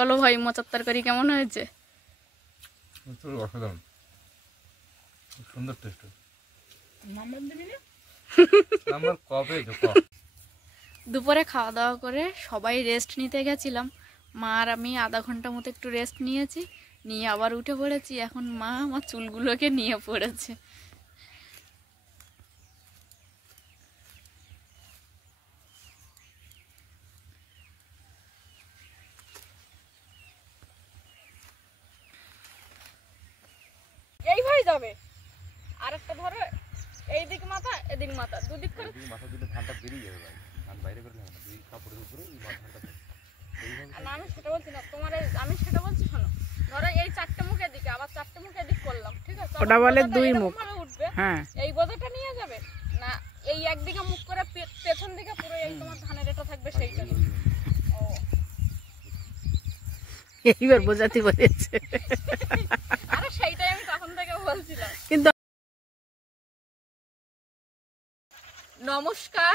বলো ভাই, মোচার তরকারি কেমন হয়েছে? অসাধারণ, সুন্দর টেস্ট। দুপুরে খাওয়া দাওয়া করে সবাই রেস্ট নিতে গেছিলাম। মা আর আমি আধা ঘন্টা মতো একটু রেস্ট নিয়েছি, নিয়ে আবার উঠে পড়েছি। এখন মা আমার চুলগুলোকে নিয়ে পড়েছে। এইভাবে যাবে, আর একটা ধরো এইদিক মাথা এদিক মাথা, দুদিক করে মাথা দিলে ধানটা বেরিয়ে যাবে ভাই, ধান বাইরে বেরোলে হবে না, দুই কাপড়ের উপরে এই ধানটা দেবে। না আমি সেটা বলছি না তোমার, আমি সেটা বলছি শোনো। ধরো এই চারটে মুখ এদিকে, আবার চারটে মুখ এদিক করলাম, ঠিক আছে? ওটা বলে দুই মুখ। উঠবে, হ্যাঁ, এই বোঝাটা নিয়ে যাবে না, এই একদিকে মুখ করে পেছন দিকে পুরো এই তোমার ধানের এটা থাকবে সেইটা। ও এইবার বোঝাতে বলেছে। আরে সেইটাই আমি তখন থেকে বলছিলাম। কিন্তু নমস্কার,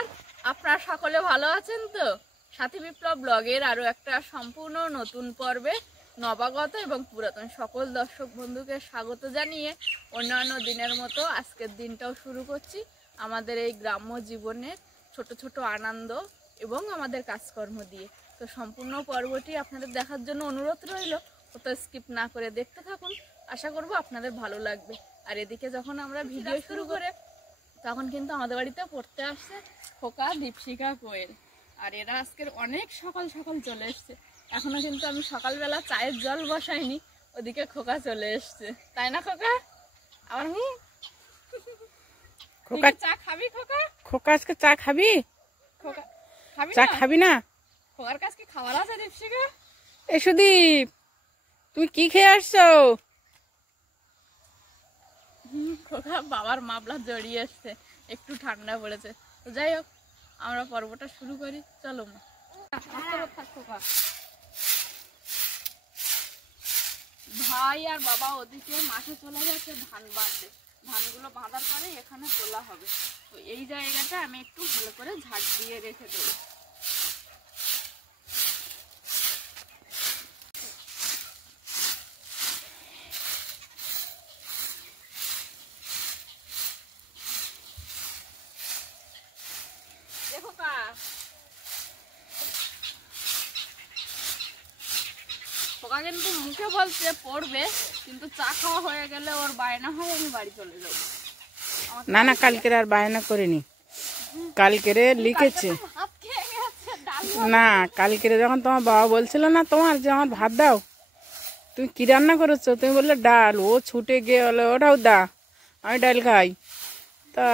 আপনারা সকলে ভালো আছেন তো? সাথী বিপ্লব ব্লগের আরো একটা সম্পূর্ণ নতুন পর্বে নবাগত এবং পুরাতন সকল দর্শক বন্ধুকে স্বাগত জানিয়ে অন্যান্য দিনের মতো আজকের দিনটাও শুরু করছি আমাদের এই গ্রাম্য জীবনের ছোট ছোট আনন্দ এবং আমাদের কাজকর্ম দিয়ে। তো সম্পূর্ণ পর্বটি আপনাদের দেখার জন্য অনুরোধ রইল, কোথাও স্কিপ না করে দেখতে থাকুন, আশা করব আপনাদের ভালো লাগবে। আর এদিকে যখন আমরা ভিডিও শুরু করে তখন কিন্তু আমাদের বাড়িতে পড়তে আসছে খোকা, দীপশিকা, কোয়েল। আর এরা আজকের অনেক সকাল সকাল চলে এসছে। এখনো কিন্তু আমি সকালবেলা চায়ের জল বসাইনি, ওদিকে খোকা চলে এসছে, তাই না খোকা? আমার খোকা চা খাবি? খোকা খোকা আজকে চা খাবি? খোকা খাবি? চা খাবি না? খোকার কাছে কি খাবার আছে দীপশিকা? এসো দীপ, তুমি কি খেয়ে আসছো? খোকা বাবার মাপলা জড়িয়ে এসছে, একটু ঠান্ডা পড়েছে। তো যাই হোক, আমরা পর্বটা শুরু করি, চলো মা। খোকা ভাই আর বাবা ওদিকে মাঠে চলে গেছে ধান বাঁধতে। ধানগুলো বাঁধার পরে এখানে তোলা হবে। তো এই জায়গাটা আমি একটু ভালো করে ঝাড় দিয়ে রেখে দেবো। খোকা কিন্তু মুখে বলছে পড়বে, কিন্তু চা খাওয়া হয়ে গেলে ওর বায়না হয় আমি বাড়ি চলে যাবো। না না, কালকের আর বায়না করিনি, কালকের লিখেছে। না, কালকের যখন তোমার বাবা বলছিল না তোমার যে আমার ভাত দাও, তুমি কি রান্না করেছো? তুমি বললে ডাল। ও ছুটে গিয়ে বলে ওটাও দা, আমি ডাল খাই। তা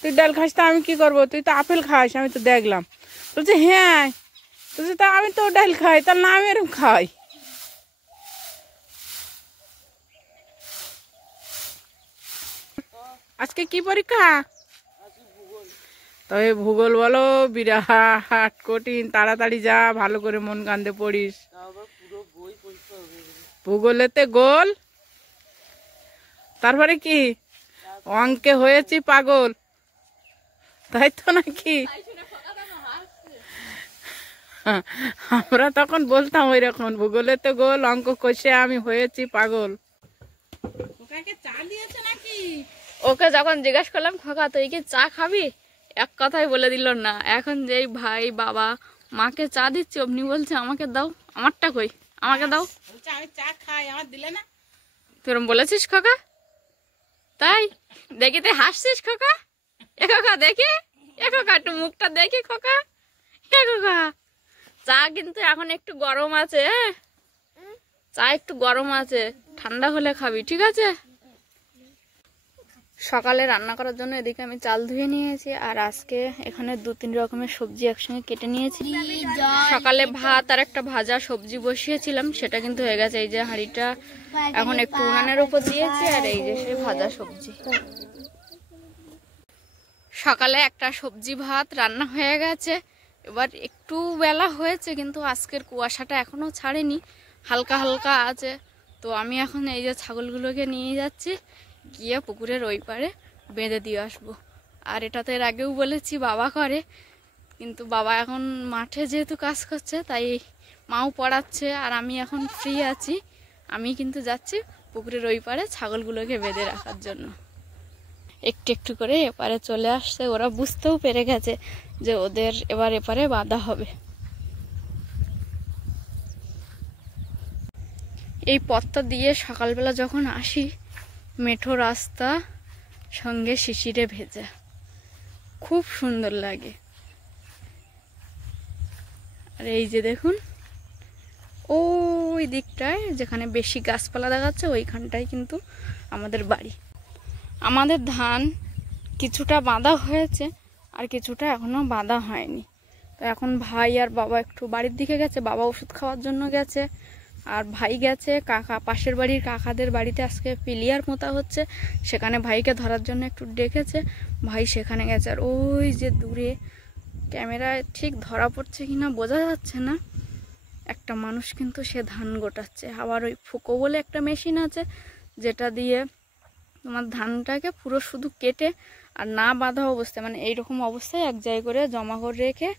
তুই ডাল খাস, তা আমি কি করবো? তুই তো আপেল খাস, আমি তো দেখলাম। বলছে হ্যাঁ, বলছে তা আমি তো ডাল খাই, তাহলে না আমি এরকম খাই। আজকে কি পরীক্ষা? তবে ভূগোল বলো, বিরাট কঠিন। তাড়াতাড়ি যা, ভালো করে মন কান্দে পড়িস। ভূগোলেতে গোল, তারপরে কি অঙ্কে হয়েছি পাগল, তাই তো নাকি? আমরা তখন বলতাম ওই রকম, ভূগোলেতে গোল, অঙ্ক কষে আমি হয়েছি পাগল। চা দিয়েছে নাকি? ওকে যখন জিজ্ঞাসা করলাম খোকা তুই কি চা খাবি, এক কথাই বলে দিল না। এখন যেই ভাই বাবা মাকে চা দিচ্ছে অমনি বলছে আমাকে দাও, আমারটা কই, আমাকে দাও। আমি চা খাই, আমার দিলে না? তুই বলেছিস খোকা? তাই দেখি তুই হাসছিস খোকা? এ খোকা দেখি, এ খোকা একটু মুখটা দেখি খোকা, এ খোকা। চা কিন্তু এখন একটু গরম আছে, চা একটু গরম আছে, ঠান্ডা হলে খাবি, ঠিক আছে? সকালে রান্না করার জন্য এদিকে আমি চাল ধুয়ে নিয়েছি, আর আজকে এখানে 2-3 রকমের সবজি একসঙ্গে কেটে নিয়েছি। সকালে ভাত আর একটা ভাজা সবজি বসিয়েছিলাম, সেটা কিন্তু হয়ে গেছে। এই যে হাঁড়িটা এখন একটু উনানের উপর দিয়েছি, আর এই যে সে ভাজা সবজি। সকালে একটা সবজি ভাত রান্না হয়ে গেছে। এবার একটু বেলা হয়েছে, কিন্তু আজকের কুয়াশাটা এখনো ছাড়েনি, হালকা হালকা আছে। তো আমি এখন এই যে ছাগলগুলোকে নিয়ে যাচ্ছি, গিয়ে পুকুরের ওই পারে বেঁধে দিয়ে আসবো। আর এটা তো এর আগেও বলেছি বাবা করে, কিন্তু বাবা এখন মাঠে যেহেতু কাজ করছে তাই মাও পড়াচ্ছে, আর আমি এখন ফ্রি আছি। আমি কিন্তু যাচ্ছি পুকুরের ওই পারে ছাগলগুলোকে বেঁধে রাখার জন্য। একটু একটু করে এপারে চলে আসছে, ওরা বুঝতেও পেরে গেছে যে ওদের এবার এপারে বাঁধা হবে। এই পথটা দিয়ে সকালবেলা যখন আসি, মেঠো রাস্তা সঙ্গে শিশিরে ভেজা, খুব সুন্দর লাগে। আর এই যে দেখুন ওই দিকটায় যেখানে বেশি গাছপালা দেখাচ্ছে ওইখানটায় কিন্তু আমাদের বাড়ি। আমাদের ধান কিছুটা বাঁধা হয়েছে আর কিছুটা এখনো বাঁধা হয়নি। তো এখন ভাই আর বাবা একটু বাড়ির দিকে গেছে, বাবা ওষুধ খাওয়ার জন্য গেছে, আর ভাই গেছে কাকা, পাশের বাড়ির কাকাদের বাড়িতে আজকে পিলিয়ার পোঁতা হচ্ছে, সেখানে ভাইকে ধরার জন্য একটু ডেকেছে, ভাই সেখানে গেছে। আর ওই যে দূরে ক্যামেরায় ঠিক ধরা পড়ছে কিনা বোঝা যাচ্ছে না, একটা মানুষ কিন্তু সে ধান গোটাচ্ছে। আবার ওই ফুকো বলে একটা মেশিন আছে যেটা দিয়ে তোমার ধানটাকে পুরো শুধু কেটে আর না বাঁধা অবস্থায়, মানে এইরকম অবস্থায় এক জায়গায় করে জমা করে রেখে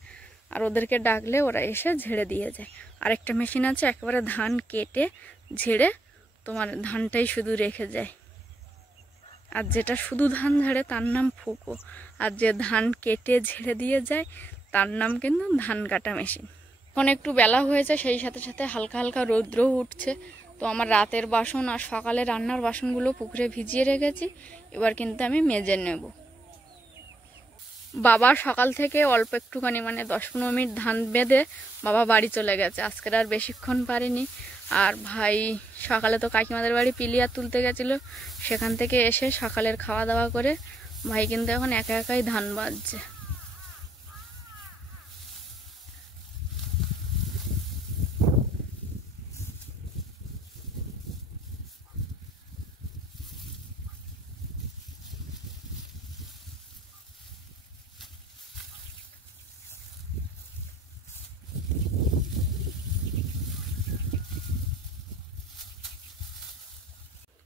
আর ওদেরকে ডাকলে ওরা এসে ঝেড়ে দিয়ে যায়। আরেকটা মেশিন আছে একেবারে ধান কেটে ঝেড়ে তোমার ধানটাই শুধু রেখে যায়। আর যেটা শুধু ধান ঝাড়ে তার নাম ফুকো, আর যে ধান কেটে ঝেড়ে দিয়ে যায় তার নাম কিন্তু ধান কাটা মেশিন। এখন একটু বেলা হয়েছে, সেই সাথে সাথে হালকা হালকা রৌদ্রও উঠছে। তো আমার রাতের বাসন আর সকালে রান্নার বাসনগুলো পুকুরে ভিজিয়ে রেখেছি, এবার কিন্তু আমি মেজে নেব। বাবা সকাল থেকে অল্প একটুখানি মানে 10-15 মিনিট ধান বেঁধে বাবা বাড়ি চলে গেছে, আজকের আর বেশিক্ষণ পারেনি। আর ভাই সকালে তো কাকিমাদের বাড়ি পিলিয়ার তুলতে গেছিলো, সেখান থেকে এসে সকালের খাওয়া দাওয়া করে ভাই কিন্তু এখন একা একাই ধান বাঁধছে।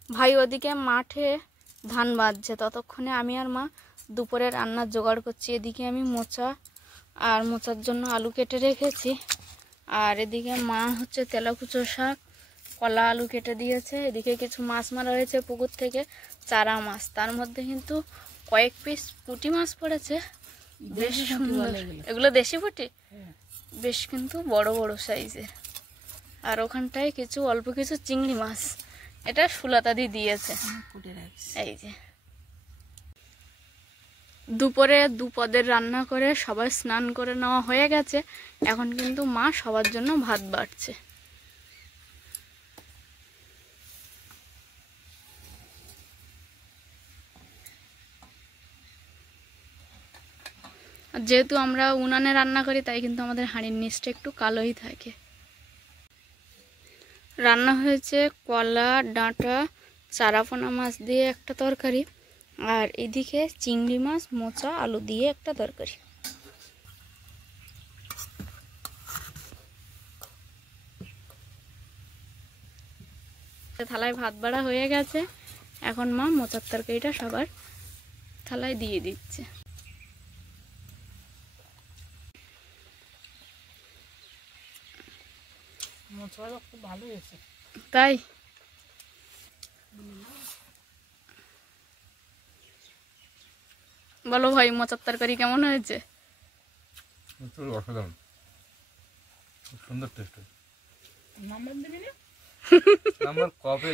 ভাই ওদিকে মাঠে ধান বাঁধছে, ততক্ষণে আমি আর মা দুপুরে রান্নার জোগাড় করছি। এদিকে আমি মোচা আর মোচার জন্য আলু কেটে রেখেছি, আর এদিকে মা হচ্ছে তেলাকুচো শাক, কলা আলু কেটে দিয়েছে। এদিকে কিছু মাছ মারা হয়েছে পুকুর থেকে, চারা মাছ, তার মধ্যে কিন্তু কয়েক পিস পুঁটি মাছ পড়েছে, বেশ সুন্দর। এগুলো দেশি পুঁটি, বেশ কিন্তু বড় বড় সাইজের। আর ওখানটায় কিছু অল্প কিছু চিংড়ি মাছ, এটা সুলতাদি দিয়েছে। এই যে দুপুরে দুপদের রান্না করে সবাই স্নান করে নেওয়া হয়ে গেছে, এখন কিন্তু মা সবার জন্য ভাত বাড়ছে। যেহেতু আমরা উনানে রান্না করি তাই কিন্তু আমাদের হাঁড়ির নিচটা একটু কালোই থাকে। রান্না হয়েছে কলা, ডাঁটা, চারাপোনা মাছ দিয়ে একটা তরকারি, আর এদিকে চিংড়ি মাছ, মোচা, আলু দিয়ে একটা তরকারি। থালায় ভাত বাড়া হয়ে গেছে, এখন মা মোচার তরকারিটা সবার থালায় দিয়ে দিচ্ছে। খুব ভালো হয়েছে তাই বলো ভাই, মোচার তরকারি কেমন হয়েছে? অসাধারণ, খুব সুন্দর টেস্ট। নাম্বার দিবি না? নাম্বার কবে?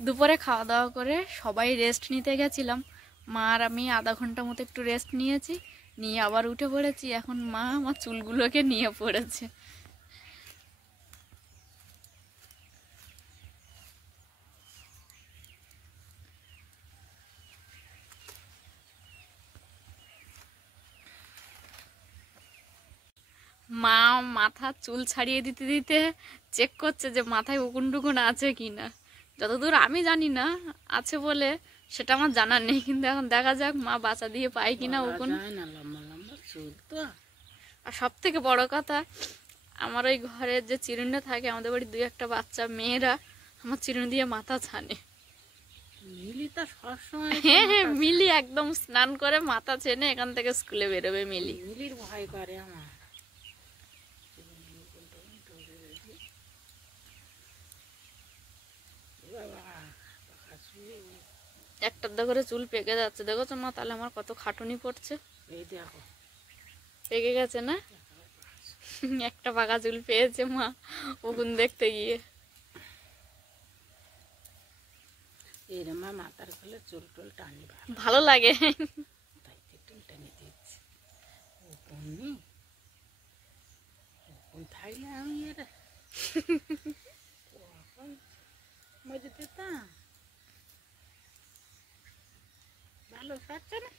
দুপুরে খাওয়া দাওয়া করে সবাই রেস্ট নিতে গেছিলাম, মা আর আমি আধা ঘন্টা মতো একটু রেস্ট নিয়েছি, নিয়ে আবার উঠে পড়েছি। এখন মা আমার চুলগুলোকে নিয়ে পড়েছে। মা মাথা চুল ছাড়িয়ে দিতে দিতে চেক করছে যে মাথায় উকুন টুকুন আছে কিনা। যতদূর আমি জানি না আছে বলে সেটা আমার জানা নেই, কিন্তু এখন দেখা যাক মা বাঁচা দিয়ে পায় কিনা উকুন। আর সব থেকে বড় কথা, আমার ওই ঘরের যে চিরুনিটা থাকে, আমাদের বাড়ির 2-1 বাচ্চা মেয়েরা আমার চিরুনি দিয়ে মাথা ছানে। মিলি তো সবসময় হ্যাঁ হ্যাঁ, মিলি একদম স্নান করে মাথা ছেনে এখান থেকে স্কুলে বেরোবে মিলি। মিলির ভয় করে আমার। একটা করে চুল পেকে যাচ্ছে, দেখো মা, তাহলে আমার কত খাটুনি পড়ছে। এই দেখো পেকে গেছে না? একটা পাকা চুল পেয়েছে মা ওগুন দেখতে গিয়ে। এরম মাথার খুলে চুল টুল টানি ভালো লাগে। তাই চুল টানি দিচ্ছি। ওপনি ওপন থাকলে আমি এরা মজে দিতাম। ভালো পাচ্ছে না।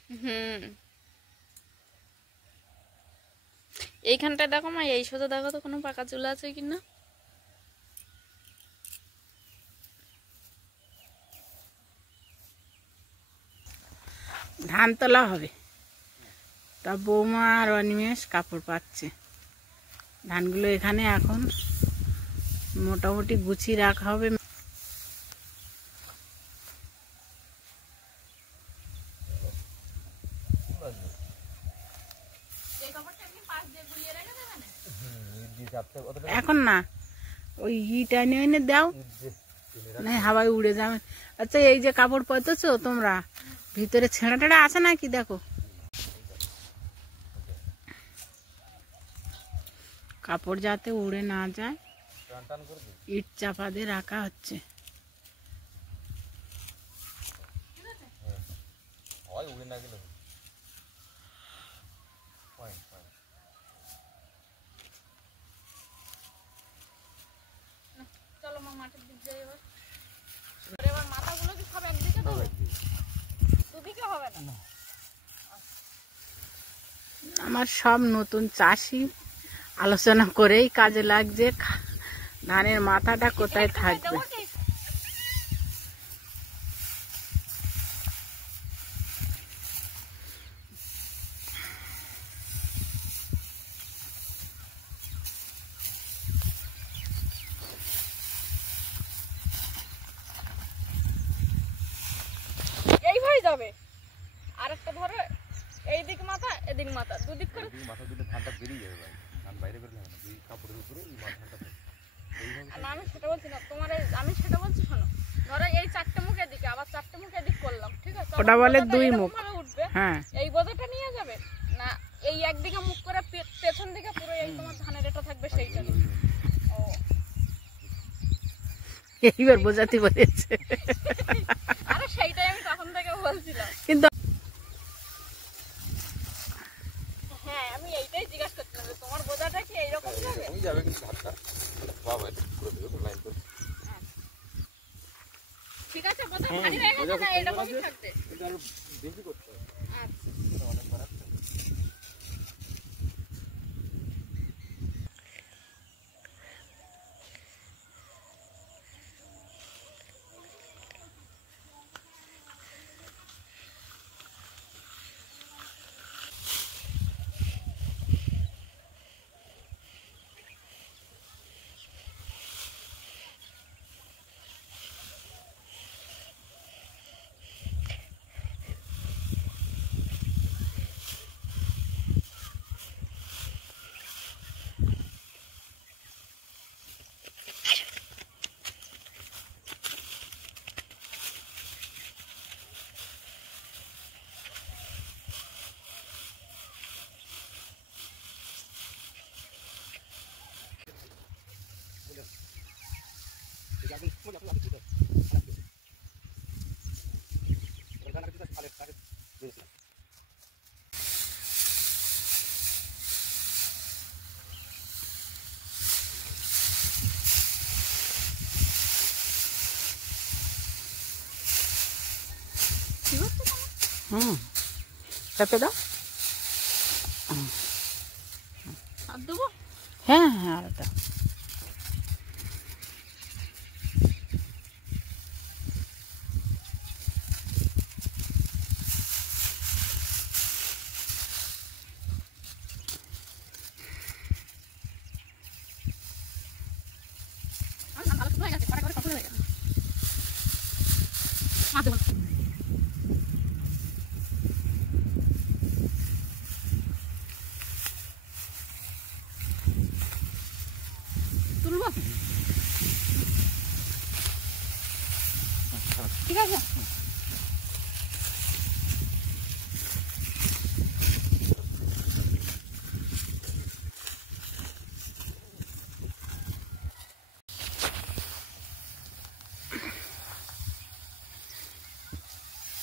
এইখানটা দেখো মা, এই সোজা দেখো তো কোনো পাকা চুল আছে কিনা। ধান তোলা হবে, তা বৌমা আর অনিমেষ কাপড় পাচ্ছে। ধানগুলো এখানে এখন মোটামুটি গুছিয়ে রাখা হবে। এখন না, ওই ইটা এনে এনে দাও, না হাওয়ায় উড়ে যাবে। আচ্ছা, এই যে কাপড় পরতেছো তোমরা, ভিতরে ছেঁড়া টেড়া আছে নাকি দেখো। কাপড় যাতে উড়ে না যায়, ইট চাপা দিয়ে রাখা হচ্ছে। চলো মা, মাঠের দিক যাই এবার। এবার মাথাগুলো কি সব একদিকে দেবো? দুদিকে হবে না? আমার সব নতুন চাষি আলোচনা করেই কাজে লাগছে, ধানের মাথাটা কোথায় থাকবে। এইভাবে যাবে, আরেকটা ধরে এইদিক মাথা এদিক মাথা, দুদিক করে মাথা দিলে ধানটা বেরিয়ে যাবে ভাই, ধান বাইরে বেরোলে হবে না, দুই কাপড়ের উপরে এই মাথাটা থাকবে। না, আমি সেটা বলছি না তোমার, আমি সেটা বলছি শোনো। ধরো এই চারটে মুখ এদিকে, আবার চারটে মুখ এদিক করলাম, ঠিক আছে? ওটা বলে বোঝাটা দুই এরকম মুখ। ভাবে উঠবে, হ্যাঁ, এই বোঝাটা নিয়ে যাবে না, এই একদিকে মুখ করে পেছন দিকে পুরো এই তোমার ধানের এটা থাকবে সেইটা। ও, এইবার বোঝাতে বলেছে। আরে সেইটাই আমি তখন থেকে বলছিলাম। কিন্তু হ্যাঁ, আমি এইটাই জিজ্ঞাসা করছিলাম যে তোমার বোঝাটা কি এইরকম যাবে? আমি যাবে কিন্তু ধানটা বাবা পুরো দেবো লাইন করে। ঠিক আছে, বোঝা ভারী হয়ে গেছে না, এরকমই থাকবে। এটা আরো বেশি করতে হবে। আচ্ছা, অনেক খারাপ। চাপে দাও। আর দেবো? হ্যাঁ হ্যাঁ, আর দাও। তুলবো ঠিক আছে।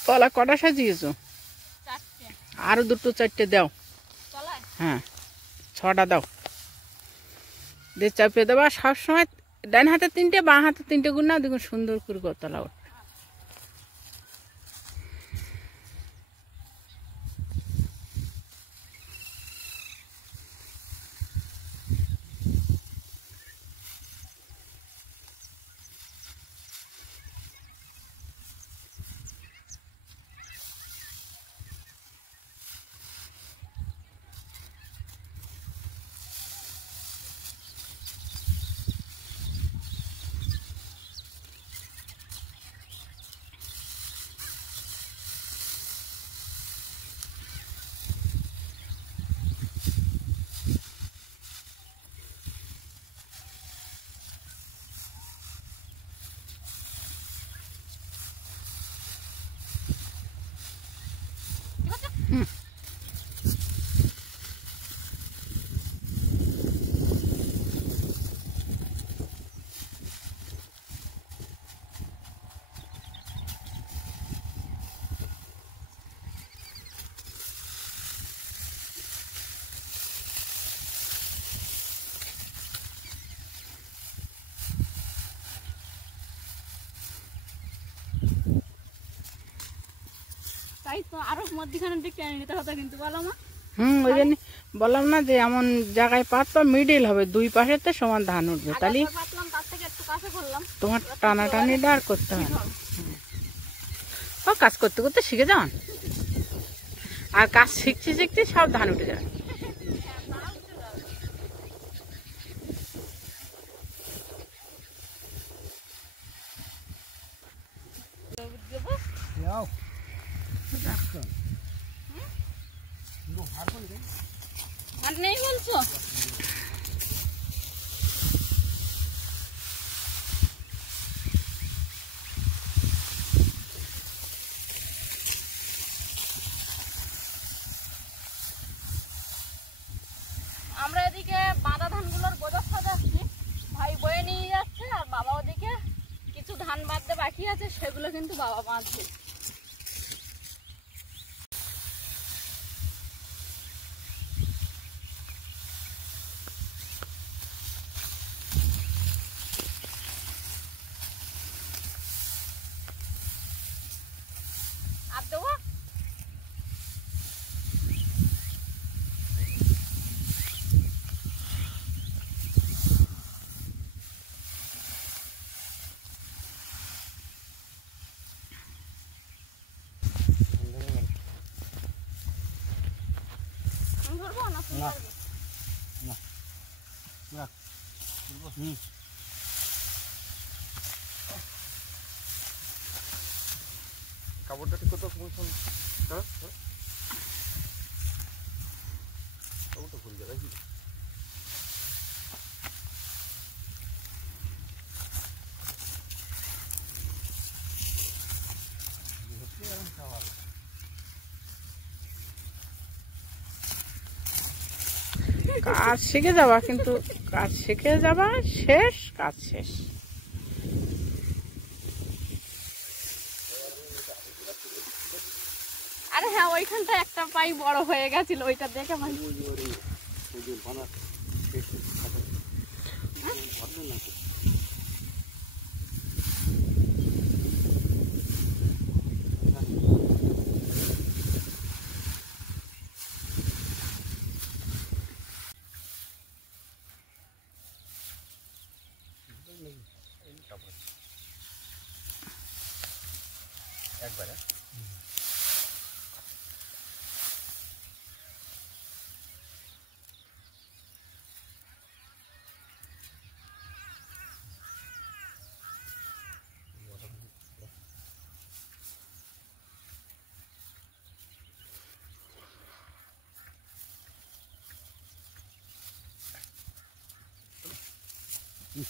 তলা কটা সাজিয়েছো? 4টে আরো 2-4টে দাও। তলায় হ্যাঁ 6টা দাও, দিয়ে চাপিয়ে দেবা। সবসময় ডান হাতে 3টে বাঁ হাতে 3টে গুণ নাও, দেখুন সুন্দর করে তলা ওঠে। তাই তো আরো মধ্যখানের দিক টেনে নিতে হতো কিন্তু বলো মা। ওই জন্য বললাম না যে এমন জায়গায় পাতবা মিডিল হবে, 2 পাশেতে সমান ধান উঠবে, তাহলে পাতলাম তার থেকে একটু কাছে করলাম। তোমার টানাটানিটা আর করতে হয় না। ও কাজ করতে করতে শিখে যান, আর কাজ শিখতে শিখতে সব ধান উঠে যাবে। আর নেই বলছো? আমরা এদিকে বাঁধা ধানগুলোর বোঝা সাজাচ্ছি, ভাই বয়ে নিয়ে যাচ্ছে, আর বাবা ওদিকে কিছু ধান বাঁধতে বাকি আছে, সেগুলো কিন্তু বাবা বাঁধছে। আর দেবো আমি ধরবো না তুমি ধরবে? কাপড়টা ঠিক করতে কোন কাপড়টা খুলে যাবে কি? কাজ শিখে যাবা, কিন্তু কাজ শিখে যাবা শেষ, কাজ শেষ। আরে হ্যাঁ, ওইখানটা একটা পাই বড় হয়ে গেছিল, ওইটা দেখে ভাই একবারে ভাইয়ের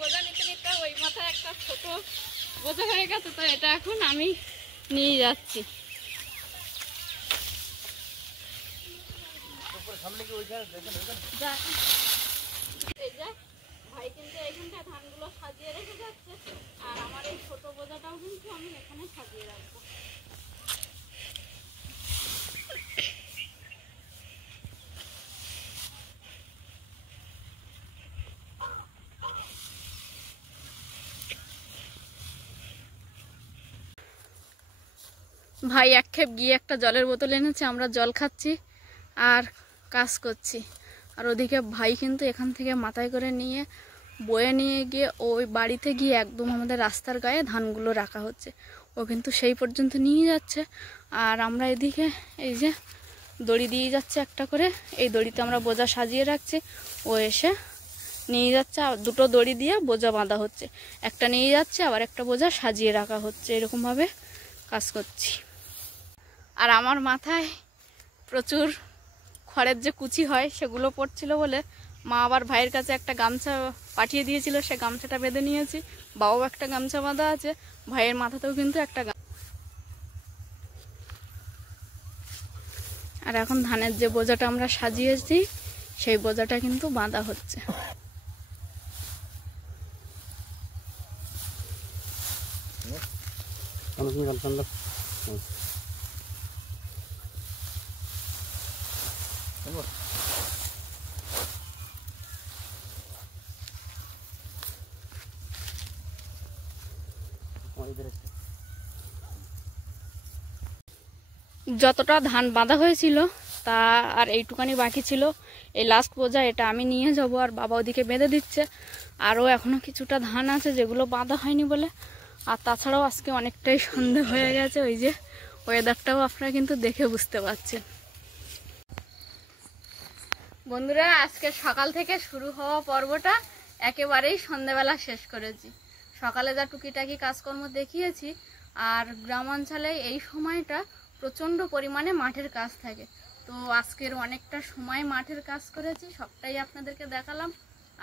বোঝা নিতে নিতে ওই মাথায় একটা ছোট বোঝা হয়ে গেছে, তো এটা এখন আমি নিয়ে যাচ্ছি। এই যে ভাই কিন্তু এইখানটায় ধানগুলো সাজিয়ে রেখে যাচ্ছে, আর আমার এই ছোট বোঝাটাও কিন্তু আমি এখানে সাজিয়ে রাখবো। ভাই একক্ষেপ গিয়ে একটা জলের বোতল এনেছে, আমরা জল খাচ্ছি আর কাজ করছি। আর ওদিকে ভাই কিন্তু এখান থেকে মাথায় করে নিয়ে বয়ে নিয়ে গিয়ে ওই বাড়িতে গিয়ে একদম আমাদের রাস্তার গায়ে ধানগুলো রাখা হচ্ছে। ও কিন্তু সেই পর্যন্ত নিয়ে যাচ্ছে, আর আমরা এদিকে এই যে দড়ি দিয়ে যাচ্ছে একটা করে, এই দড়িতে আমরা বোঝা সাজিয়ে রাখছি। ও এসে নিয়ে যাচ্ছে, আর দুটো দড়ি দিয়ে বোঝা বাঁধা হচ্ছে, একটা নিয়ে যাচ্ছে আবার একটা বোঝা সাজিয়ে রাখা হচ্ছে। এরকমভাবে কাজ করছি। আর আমার মাথায় প্রচুর খড়ের যে কুচি হয় সেগুলো পড়ছিল বলে মা আবার ভাইয়ের কাছে একটা গামছা পাঠিয়ে দিয়েছিল, সে গামছাটা বেঁধে নিয়েছি। বাবাও একটা গামছা বাঁধা আছে, ভাইয়ের মাথাতেও কিন্তু একটা। আর এখন ধানের যে বোঝাটা আমরা সাজিয়েছি সেই বোঝাটা কিন্তু বাঁধা হচ্ছে। যতটা ধান বাঁধা হয়েছিল তা আর এইটুকানি বাকি ছিল, এই লাস্ট বোঝা এটা আমি নিয়ে যাব, আর বাবা ওদিকে বেঁধে দিচ্ছে। আরও এখনো কিছুটা ধান আছে যেগুলো বাঁধা হয়নি বলে। আর তাছাড়াও আজকে অনেকটাই সন্ধে হয়ে গেছে, ওই যে ওয়েদারটাও আপনারা কিন্তু দেখে বুঝতে পারছেন। বন্ধুরা, আজকে সকাল থেকে শুরু হওয়া পর্বটা একেবারেই সন্ধেবেলা শেষ করেছি। সকালে যা টুকিটাকি কাজকর্ম দেখিয়েছি, আর গ্রামাঞ্চলে এই সময়টা প্রচণ্ড পরিমাণে মাঠের কাজ থাকে। তো আজকের অনেকটা সময় মাঠের কাজ করেছি, সবটাই আপনাদেরকে দেখালাম।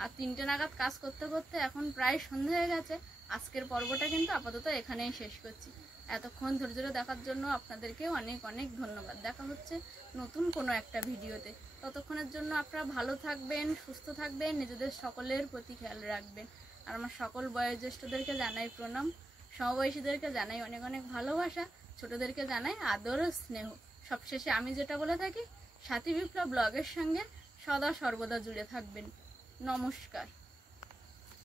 আর 3টে নাগাদ কাজ করতে করতে এখন প্রায় সন্ধে হয়ে গেছে। আজকের পর্বটা কিন্তু আপাতত এখানেই শেষ করছি। এতক্ষণ ধৈর্য ধরে দেখার জন্য আপনাদেরকে অনেক অনেক ধন্যবাদ। দেখা হচ্ছে নতুন কোনো একটা ভিডিওতে। ততক্ষণের জন্য আপনারা ভালো থাকবেন, সুস্থ থাকবেন, নিজেদের সকলের প্রতি খেয়াল রাখবেন। আর আমার সকল বয়োজ্যেষ্ঠদেরকে জানাই প্রণাম, সমবয়সীদেরকে জানাই অনেক অনেক ভালোবাসা, ছোটদেরকে জানাই আদর ও স্নেহ। সবশেষে আমি যেটা বলে থাকি, সাথী বিপ্লব ব্লগের সঙ্গে সদা সর্বদা জুড়ে থাকবেন। নমস্কার।